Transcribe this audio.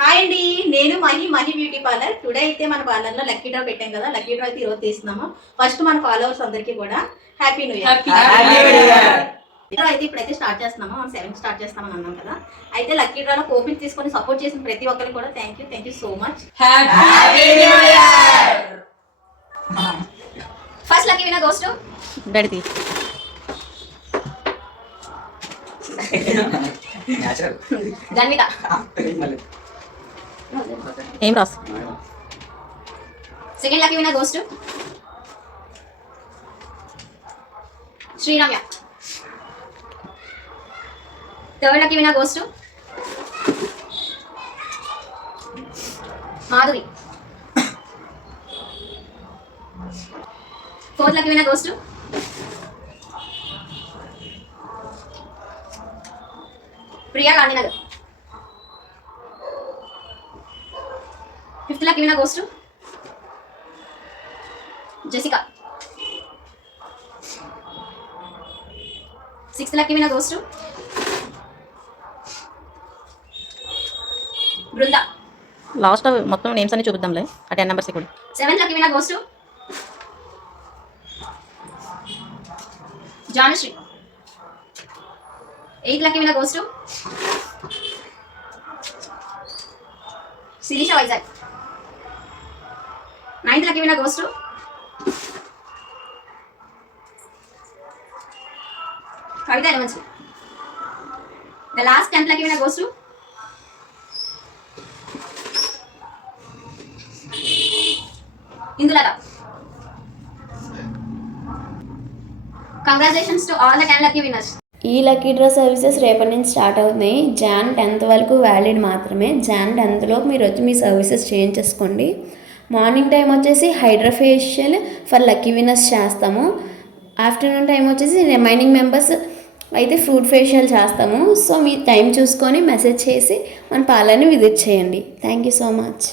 హాయ్ అండి, నేను money beauty parlour. Today అయితే మన పార్లర్లో లక్కీ డ్రా పెట్టాం కదా. లక్కీ డ్రా అయితే ఈరోజు తీస్తున్నాము. ఫస్ట్ మన ఫాలోవర్స్ అందరికీ కూడా హ్యాపీ న్యూ ఇయర్. అయితే ఇప్పుడైతే స్టార్ట్ చేస్తున్నాము. మనం 7 స్టార్ట్ చేస్తామని అన్నాం కదా. అయితే లక్కీ డ్రాలో కోపిన్ తీసుకొని సపోర్ట్ చేసిన ప్రతి ఒక్కరికి కూడా thank you so much. First lucky winner goes to డడితి. జన్విత. ఏం రాస్. Second lucky winner goes to Sriramya. Third lucky winner goes to Madhuri. Fourth lucky winner goes to Priya Gandhinagar. Fifth lucky winner goes to Jessica. Sixth lucky winner goes to Brinda. Last మొత్తం names అన్ని చూపిద్దాంలే ఆ 10 numbers కూడా. Seventh lucky winner goes to Janushri. Eighth lucky winner goes to Sirisha Vizag. Ninth lucky winner goes to Kavitha Elamanchi. The last 10th lucky winner goes to Indulatha. Congratulations to all the 10 lucky winners. ఈ lucky draw services రేపటి నుంచి స్టార్ట్ అవుతున్నాయి. John 10th వరకు వ్యాలిడ్ మాత్రమే. John 10th మీరు వచ్చి మీ సర్వీసెస్ చేయించేసుకోండి. Morning time వచ్చేసి hydra facial for lucky winners చేస్తాము. ఆఫ్టర్నూన్ టైం వచ్చేసి రిమైనింగ్ మెంబర్స్ అయితే ఫ్రూట్ ఫేషియల్ చేస్తాము. సో మీ టైం చూసుకొని మెసేజ్ చేసి మన పార్లర్ని విజిట్ చేయండి. Thank you so much.